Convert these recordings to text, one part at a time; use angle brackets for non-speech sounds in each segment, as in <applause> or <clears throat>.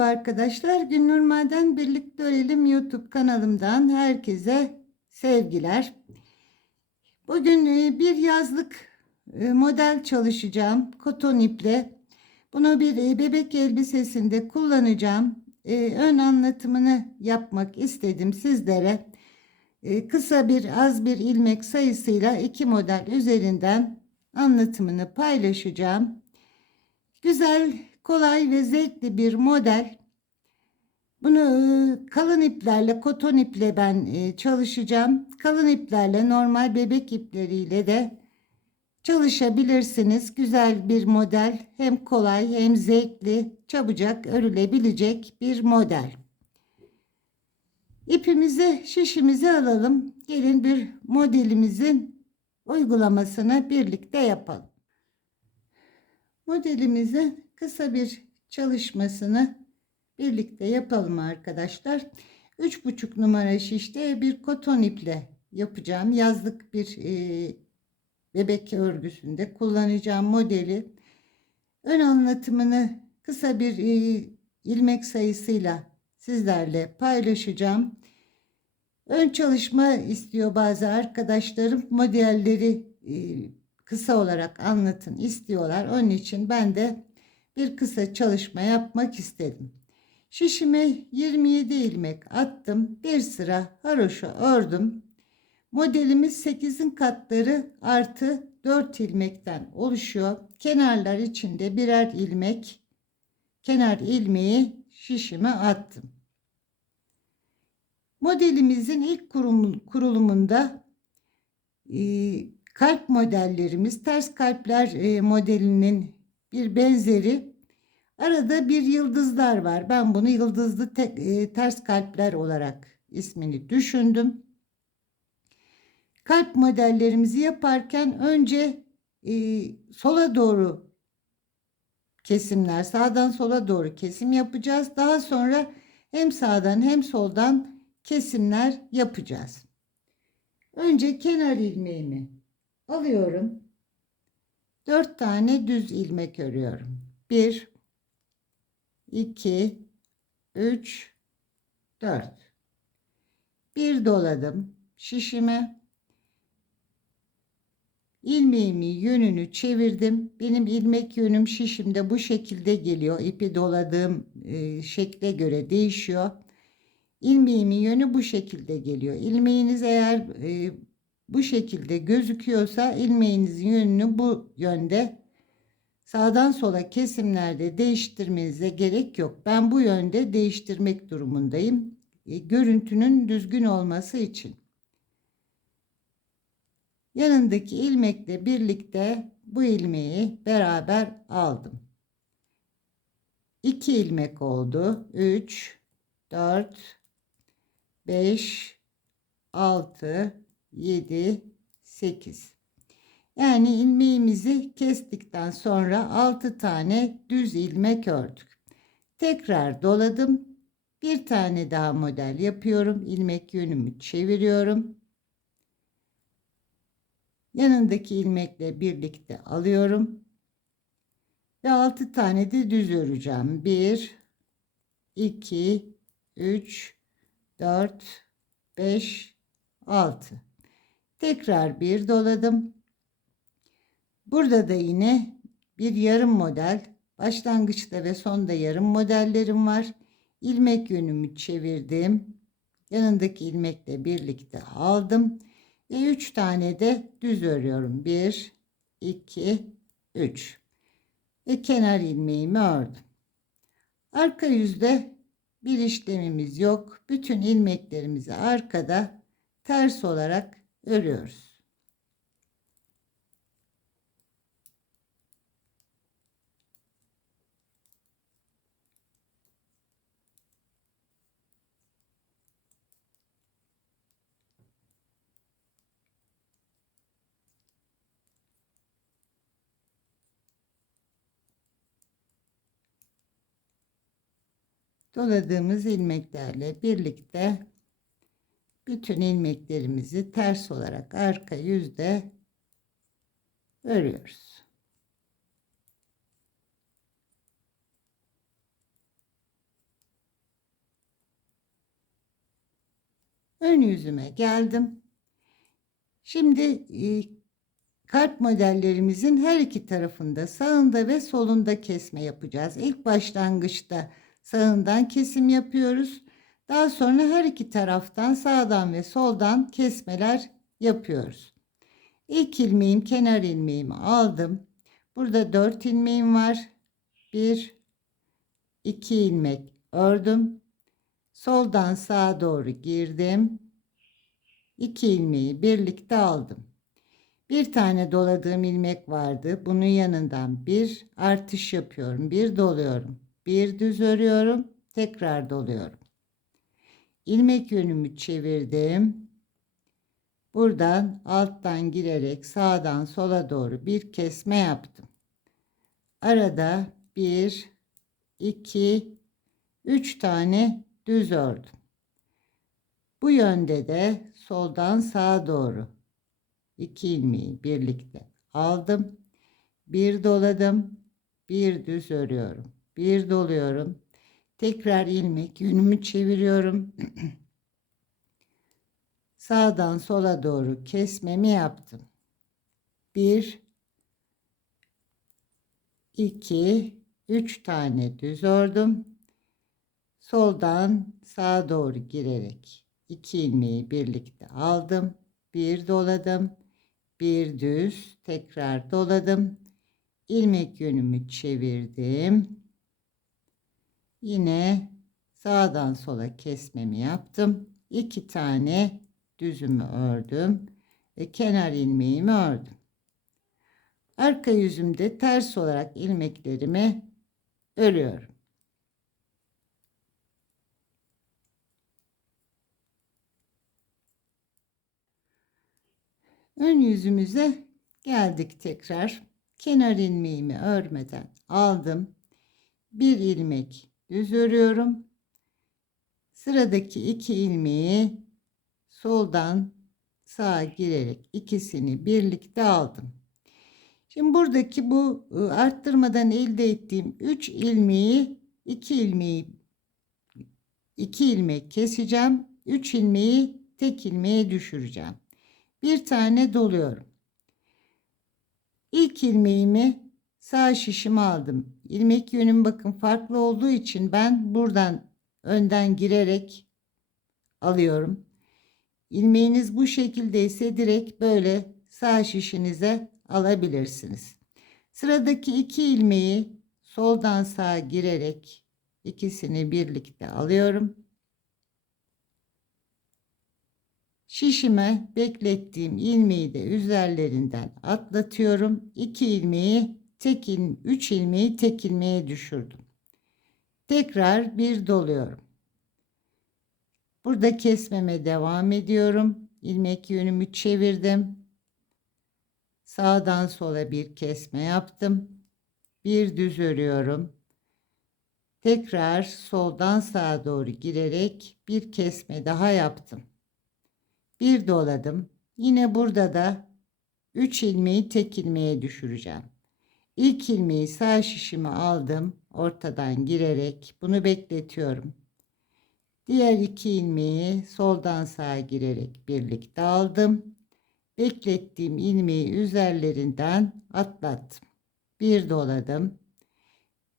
Merhaba arkadaşlar. Günnur Maden Birlikte Örelim YouTube kanalımdan herkese sevgiler. Bugün e, bir yazlık e, model çalışacağım. Koton iple. Bunu bir e, bebek elbisesinde kullanacağım. Ön anlatımını yapmak istedim sizlere. Kısa bir az bir ilmek sayısıyla iki model üzerinden anlatımını paylaşacağım. Güzel kolay ve zevkli bir model. Bunu e, kalın iplerle, koton iple ben e, çalışacağım. Kalın iplerle, normal bebek ipleriyle de çalışabilirsiniz. Güzel bir model. Hem kolay hem zevkli, çabucak örülebilecek bir model. İpimizi, şişimizi alalım. Gelin bir modelimizin uygulamasını birlikte yapalım. Modelimizi kısa bir çalışmasını birlikte yapalım arkadaşlar. 3,5 numara şişte bir koton iple yapacağım. Yazlık bir e, bebek örgüsünde kullanacağım modeli. Ön anlatımını kısa bir e, ilmek sayısıyla sizlerle paylaşacağım. Ön çalışma istiyor bazı arkadaşlarım. Modelleri e, kısa olarak anlatın istiyorlar. Onun için ben de bir kısa çalışma yapmak istedim. Şişime 27 ilmek attım. Bir sıra haroşa ördüm. Modelimiz 8'in katları artı 4 ilmekten oluşuyor. Kenarlar içinde birer ilmek kenar ilmeği şişime attım. Modelimizin ilk kurulumunda e, kalp modellerimiz ters kalpler e, modelinin bir benzeri. Arada bir yıldızlar var. Ben bunu yıldızlı tek, e, ters kalpler olarak ismini düşündüm. Kalp modellerimizi yaparken önce e, sola doğru kesimler, sağdan sola doğru kesim yapacağız. Daha sonra hem sağdan hem soldan kesimler yapacağız. Önce kenar ilmeğimi alıyorum. 4 tane düz ilmek örüyorum. 1 2 3 4 bir doladım şişime. İlmeğimi yönünü çevirdim. Benim ilmek yönüm şişimde bu şekilde geliyor. İpi doladığım e, şekle göre değişiyor. İlmeğimin yönü bu şekilde geliyor. İlmeğiniz eğer e, bu şekilde gözüküyorsa ilmeğinizin yönünü bu yönde sağdan sola kesimlerde değiştirmenize gerek yok. Ben bu yönde değiştirmek durumundayım. E, görüntünün düzgün olması için. Yanındaki ilmekle birlikte bu ilmeği beraber aldım. 2 ilmek oldu. 3 4 5 6 7, 8. Yani ilmeğimizi kestikten sonra 6 tane düz ilmek ördük. Tekrar doladım. Bir tane daha model yapıyorum. İlmek yönümü çeviriyorum. Yanındaki ilmekle birlikte alıyorum. Ve 6 tane de düz öreceğim. 1 2 3 4 5 6 Tekrar bir doladım. Burada da yine bir yarım model. Başlangıçta ve sonda yarım modellerim var. İlmek yönümü çevirdim. Yanındaki ilmekle birlikte aldım. Ve 3 tane de düz örüyorum. 1, 2, 3. Ve kenar ilmeğimi ördüm. Arka yüzde bir işlemimiz yok. Bütün ilmeklerimizi arkada ters olarak örüyoruz. doladığımız ilmeklerle birlikte bütün ilmeklerimizi ters olarak arka yüzde örüyoruz. Ön yüzüme geldim. Şimdi e, modellerimizin her iki tarafında sağında ve solunda kesme yapacağız. İlk başlangıçta sağından kesim yapıyoruz. Daha sonra her iki taraftan sağdan ve soldan kesmeler yapıyoruz. İlk ilmeğim kenar ilmeğimi aldım. Burada 4 ilmeğim var. 1 2 ilmek ördüm. Soldan sağa doğru girdim. 2 ilmeği birlikte aldım. Bir tane doladığım ilmek vardı. Bunun yanından bir artış yapıyorum. Bir doluyorum. Bir düz örüyorum. Tekrar doluyorum. İlmek yönümü çevirdim. Buradan alttan girerek sağdan sola doğru bir kesme yaptım. Arada bir, iki, üç tane düz ördüm. Bu yönde de soldan sağa doğru iki ilmeği birlikte aldım. Bir doladım. Bir düz örüyorum. Bir doluyorum. Tekrar ilmek yönümü çeviriyorum. <clears throat> Sağdan sola doğru kesmemi yaptım. Bir, iki, üç tane düz ördüm. Soldan sağa doğru girerek iki ilmeği birlikte aldım. Bir doladım. Bir düz tekrar doladım. ilmek yönümü çevirdim. Yine sağdan sola kesmemi yaptım. İki tane düzümü ördüm ve kenar ilmeğimi ördüm. Arka yüzümde ters olarak ilmeklerimi örüyorum. Ön yüzümüze geldik tekrar. Kenar ilmeğimi örmeden aldım. Bir ilmek düz örüyorum. Sıradaki iki ilmeği soldan sağa girerek ikisini birlikte aldım. Şimdi buradaki bu ıı, arttırmadan elde ettiğim 3 ilmeği 2 ilmeği 2 ilmek keseceğim. 3 ilmeği tek ilmeğe düşüreceğim. Bir tane doluyorum. İlk ilmeğimi sağ şişime aldım. İlmek yönüm bakın farklı olduğu için ben buradan önden girerek alıyorum. İlmeğiniz bu şekilde ise direkt böyle sağ şişinize alabilirsiniz. Sıradaki iki ilmeği soldan sağa girerek ikisini birlikte alıyorum. Şişime beklettiğim ilmeği de üzerlerinden atlatıyorum. 2 ilmeği tek il, 3 ilmeği tek ilmeğe düşürdüm. Tekrar bir doluyorum. Burada kesmeme devam ediyorum. İlmek yönümü çevirdim. Sağdan sola bir kesme yaptım. Bir düz örüyorum. Tekrar soldan sağa doğru girerek bir kesme daha yaptım. Bir doladım. Yine burada da 3 ilmeği tek ilmeğe düşüreceğim. İlk ilmeği sağ şişimi aldım. Ortadan girerek bunu bekletiyorum. Diğer iki ilmeği soldan sağa girerek birlikte aldım. Beklettiğim ilmeği üzerlerinden atlattım. Bir doladım.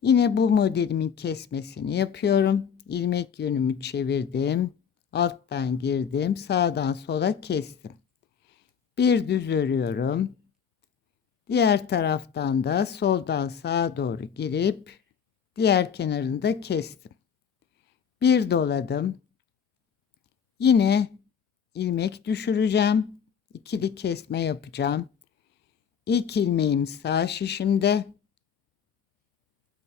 Yine bu modelimin kesmesini yapıyorum. İlmek yönümü çevirdim. Alttan girdim. Sağdan sola kestim. Bir düz örüyorum. Diğer taraftan da soldan sağa doğru girip diğer kenarında kestim bir doladım. Yine ilmek düşüreceğim. ikili kesme yapacağım. İlk ilmeğim sağ şişimde.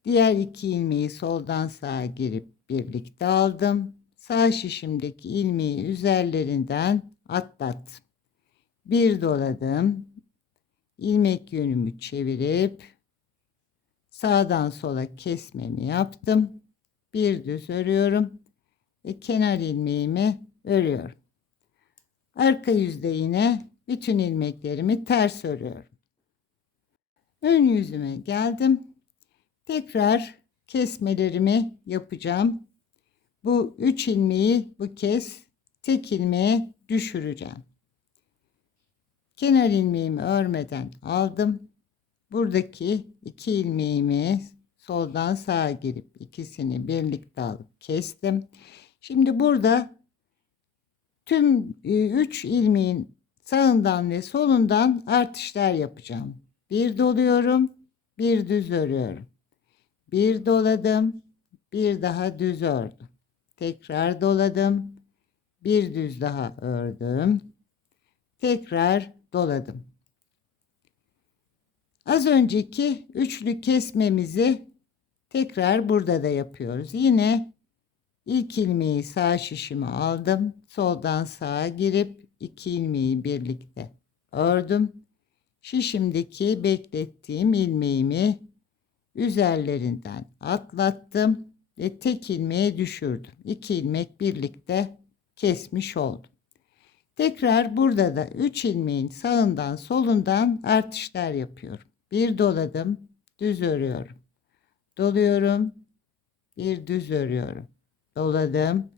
Diğer iki ilmeği soldan sağa girip birlikte aldım. Sağ şişimdeki ilmeği üzerlerinden atlattım. Bir doladım. İlmek yönümü çevirip sağdan sola kesmemi yaptım bir düz örüyorum ve kenar ilmeğimi örüyorum. Arka yüzde yine bütün ilmeklerimi ters örüyorum. Ön yüzüme geldim. Tekrar kesmelerimi yapacağım. Bu üç ilmeği bu kez tek ilmeğe düşüreceğim. Kenar ilmeğimi örmeden aldım. Buradaki iki ilmeğimi soldan sağa girip ikisini birlikte alıp kestim. Şimdi burada tüm 3 ilmeğin sağından ve solundan artışlar yapacağım. Bir doluyorum, bir düz örüyorum. Bir doladım, bir daha düz ördüm. Tekrar doladım, bir düz daha ördüm. Tekrar doladım. Az önceki üçlü kesmemizi tekrar burada da yapıyoruz. Yine ilk ilmeği sağ şişime aldım. Soldan sağa girip iki ilmeği birlikte ördüm. Şişimdeki beklettiğim ilmeğimi üzerlerinden atlattım ve tek ilmeğe düşürdüm. İki ilmek birlikte kesmiş oldum. Tekrar burada da 3 ilmeğin sağından solundan artışlar yapıyorum. Bir doladım, düz örüyorum. Doluyorum, bir düz örüyorum. Doladım,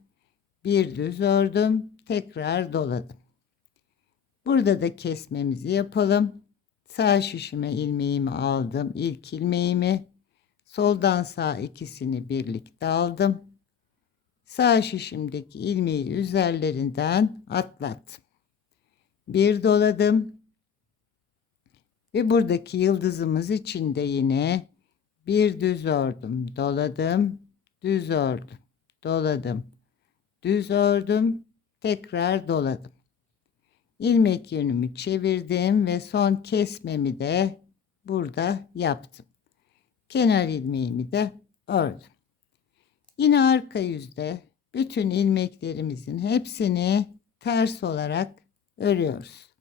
bir düz ördüm, tekrar doladım. Burada da kesmemizi yapalım. Sağ şişime ilmeğimi aldım. İlk ilmeğimi soldan sağ ikisini birlikte aldım. Sağ şişimdeki ilmeği üzerlerinden atlattım. Bir doladım. Ve buradaki yıldızımız içinde yine bir düz ördüm, doladım, düz ördüm, doladım, düz ördüm, tekrar doladım. İlmek yönümü çevirdim ve son kesmemi de burada yaptım. Kenar ilmeğimi de ördüm. Yine arka yüzde bütün ilmeklerimizin hepsini ters olarak örüyoruz.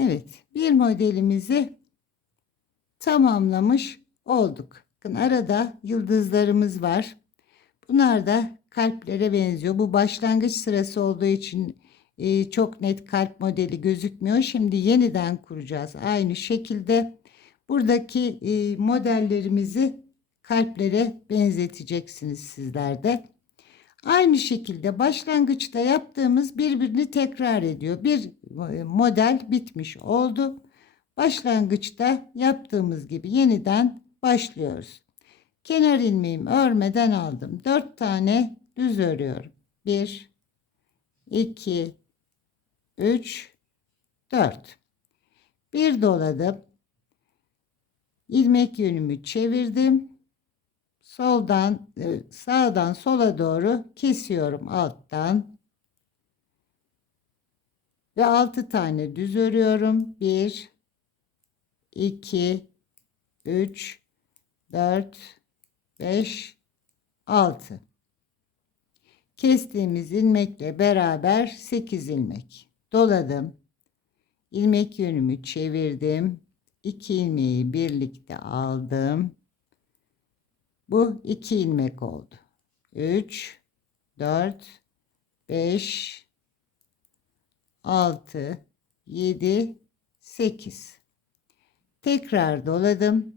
Evet, bir modelimizi tamamlamış olduk. Bakın arada yıldızlarımız var. Bunlar da kalplere benziyor. Bu başlangıç sırası olduğu için e, çok net kalp modeli gözükmüyor. Şimdi yeniden kuracağız. Aynı şekilde buradaki e, modellerimizi kalplere benzeteceksiniz sizler de. Aynı şekilde başlangıçta yaptığımız birbirini tekrar ediyor. Bir e, model bitmiş oldu. Başlangıçta yaptığımız gibi yeniden başlıyoruz. Kenar ilmeğimi örmeden aldım. 4 tane düz örüyorum. 1 2 3 4 bir doladım. ilmek yönümü çevirdim soldan e, sağdan sola doğru kesiyorum alttan. Ve 6 tane düz örüyorum. 1 2 3 4 5 6 kestiğimiz ilmekle beraber 8 ilmek. Doladım. İlmek yönümü çevirdim. 2 ilmeği birlikte aldım bu 2 ilmek oldu. 3 4 5 6 7 8 Tekrar doladım.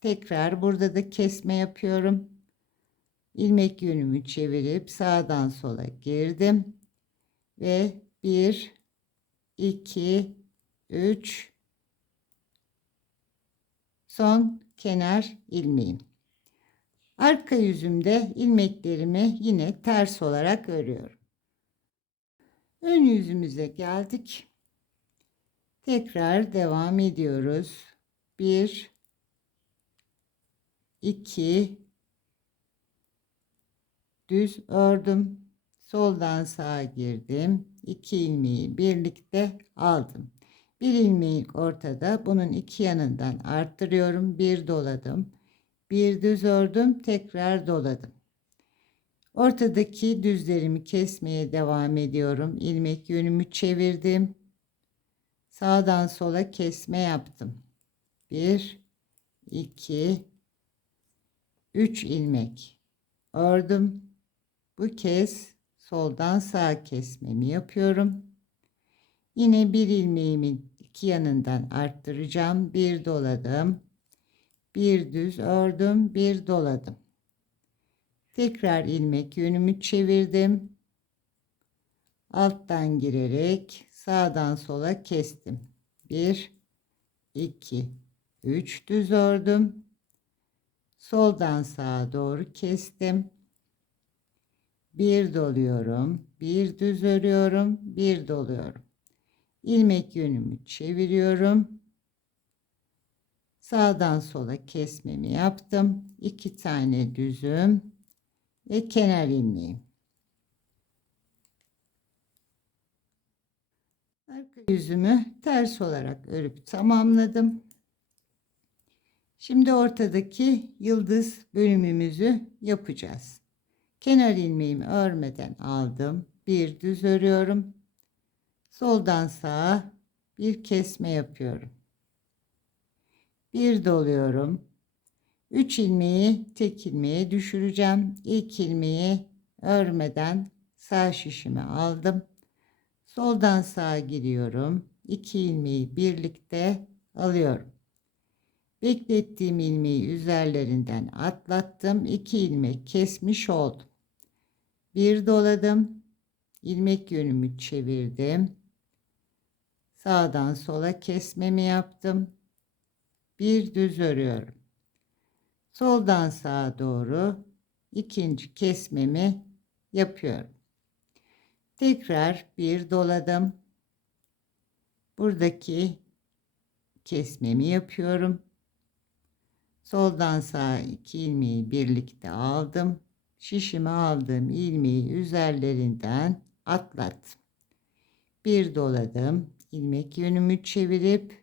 Tekrar burada da kesme yapıyorum. ilmek yönümü çevirip sağdan sola girdim. Ve 1 2 3 son kenar ilmeğim. Arka yüzümde ilmeklerimi yine ters olarak örüyorum. Ön yüzümüze geldik. Tekrar devam ediyoruz. 1 2 düz ördüm. Soldan sağa girdim. iki ilmeği birlikte aldım. Bir ilmeği ortada. Bunun iki yanından arttırıyorum. Bir doladım. Bir düz ördüm. Tekrar doladım. Ortadaki düzlerimi kesmeye devam ediyorum. İlmek yönümü çevirdim. Sağdan sola kesme yaptım. 1 2 3 ilmek ördüm. Bu kez soldan sağa kesmemi yapıyorum. Yine bir ilmeğimin iki yanından arttıracağım. Bir doladım. Bir düz ördüm, bir doladım. Tekrar ilmek yönümü çevirdim. Alttan girerek sağdan sola kestim. 1 2 3 düz ördüm. Soldan sağa doğru kestim. Bir doluyorum, bir düz örüyorum, bir doluyorum. İlmek yönümü çeviriyorum. Sağdan sola kesmemi yaptım. İki tane düzüm ve kenar ilmeğim. Arka yüzümü ters olarak örüp tamamladım. Şimdi ortadaki yıldız bölümümüzü yapacağız. Kenar ilmeğimi örmeden aldım. Bir düz örüyorum. Soldan sağa bir kesme yapıyorum. Bir doluyorum. 3 ilmeği tek ilmeğe düşüreceğim. İlk ilmeği örmeden sağ şişimi aldım. Soldan sağa giriyorum. 2 ilmeği birlikte alıyorum. Beklettiğim ilmeği üzerlerinden atlattım. 2 ilmek kesmiş oldum. Bir doladım. ilmek yönümü çevirdim. Sağdan sola kesmemi yaptım. Bir düz örüyorum. Soldan sağa doğru ikinci kesmemi yapıyorum. Tekrar bir doladım. Buradaki kesmemi yapıyorum. Soldan sağa iki ilmeği birlikte aldım. Şişimi aldığım ilmeği üzerlerinden atlattım. Bir doladım. ilmek yönümü çevirip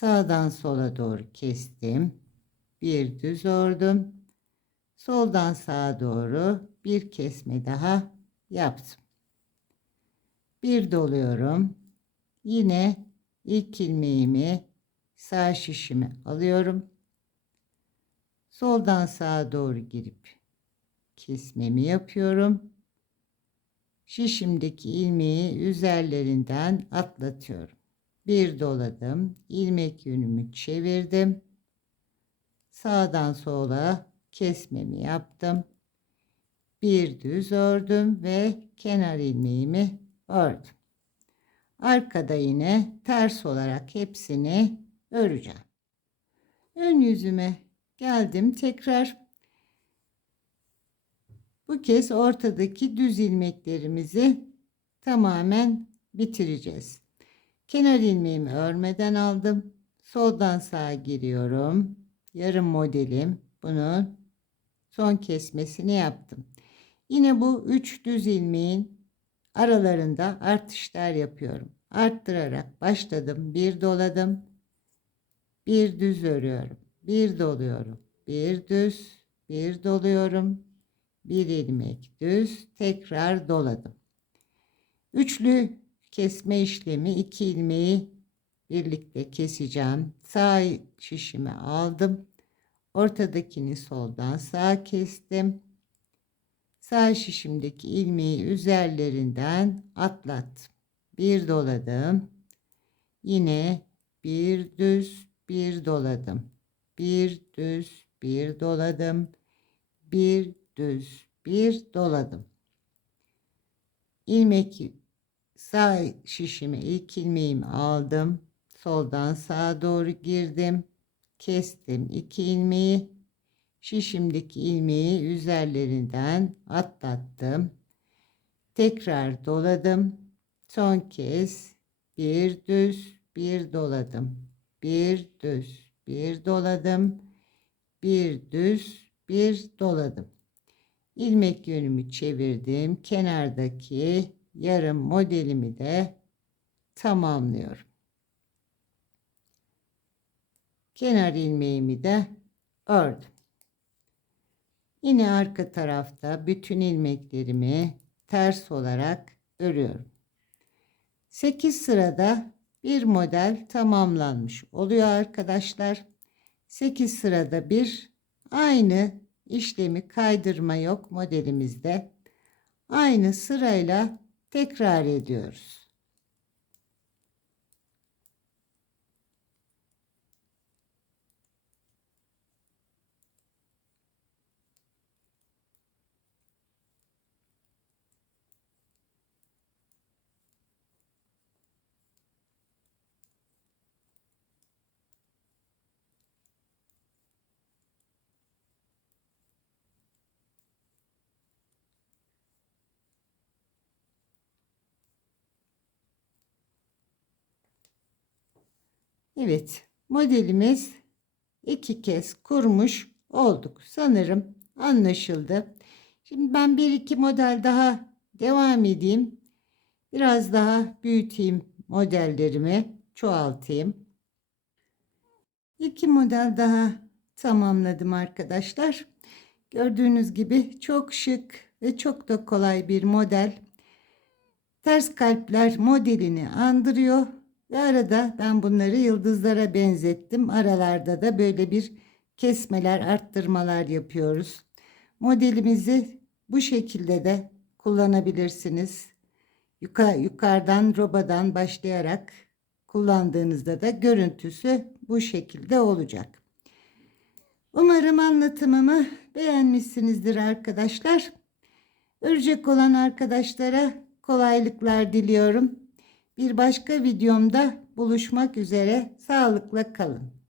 sağdan sola doğru kestim. Bir düz ördüm. Soldan sağa doğru bir kesme daha yaptım. Bir doluyorum. Yine ilk ilmeğimi sağ şişimi alıyorum. Soldan sağa doğru girip kesmemi yapıyorum. Şişimdeki ilmeği üzerlerinden atlatıyorum. Bir doladım. ilmek yönümü çevirdim. Sağdan sola kesmemi yaptım. Bir düz ördüm ve kenar ilmeğimi ördüm. Arkada yine ters olarak hepsini öreceğim. Ön yüzüme geldim. Tekrar bu kez ortadaki düz ilmeklerimizi tamamen bitireceğiz. Kenar ilmeğimi örmeden aldım. Soldan sağa giriyorum. Yarım modelim. Bunun son kesmesini yaptım. Yine bu üç düz ilmeğin aralarında artışlar yapıyorum. Arttırarak başladım. Bir doladım. Bir düz örüyorum. Bir doluyorum. Bir düz. Bir doluyorum bir ilmek düz tekrar doladım. Üçlü kesme işlemi iki ilmeği birlikte keseceğim. Sağ şişimi aldım. Ortadakini soldan sağ kestim. Sağ şişimdeki ilmeği üzerlerinden atlattım. Bir doladım. Yine bir düz bir doladım. Bir düz bir doladım. Bir düz bir doladım. İlmek sağ şişimi ilk ilmeğimi aldım. Soldan sağa doğru girdim. Kestim iki ilmeği. Şişimdeki ilmeği üzerlerinden atlattım. Tekrar doladım. Son kez bir düz bir doladım. Bir düz bir doladım. Bir düz bir doladım ilmek yönümü çevirdim. Kenardaki yarım modelimi de tamamlıyorum. Kenar ilmeğimi de ördüm. Yine arka tarafta bütün ilmeklerimi ters olarak örüyorum. 8 sırada bir model tamamlanmış oluyor arkadaşlar. 8 sırada bir aynı işlemi kaydırma yok modelimizde. Aynı sırayla tekrar ediyoruz. Evet, modelimiz iki kez kurmuş olduk. Sanırım anlaşıldı. Şimdi ben bir iki model daha devam edeyim. Biraz daha büyüteyim modellerimi, çoğaltayım. İki model daha tamamladım arkadaşlar. Gördüğünüz gibi çok şık ve çok da kolay bir model. Ters kalpler modelini andırıyor ve arada ben bunları yıldızlara benzettim. Aralarda da böyle bir kesmeler, arttırmalar yapıyoruz. Modelimizi bu şekilde de kullanabilirsiniz. Yuka, yukarıdan robadan başlayarak kullandığınızda da görüntüsü bu şekilde olacak. Umarım anlatımımı beğenmişsinizdir arkadaşlar. Örecek olan arkadaşlara kolaylıklar diliyorum. Bir başka videomda buluşmak üzere. Sağlıkla kalın.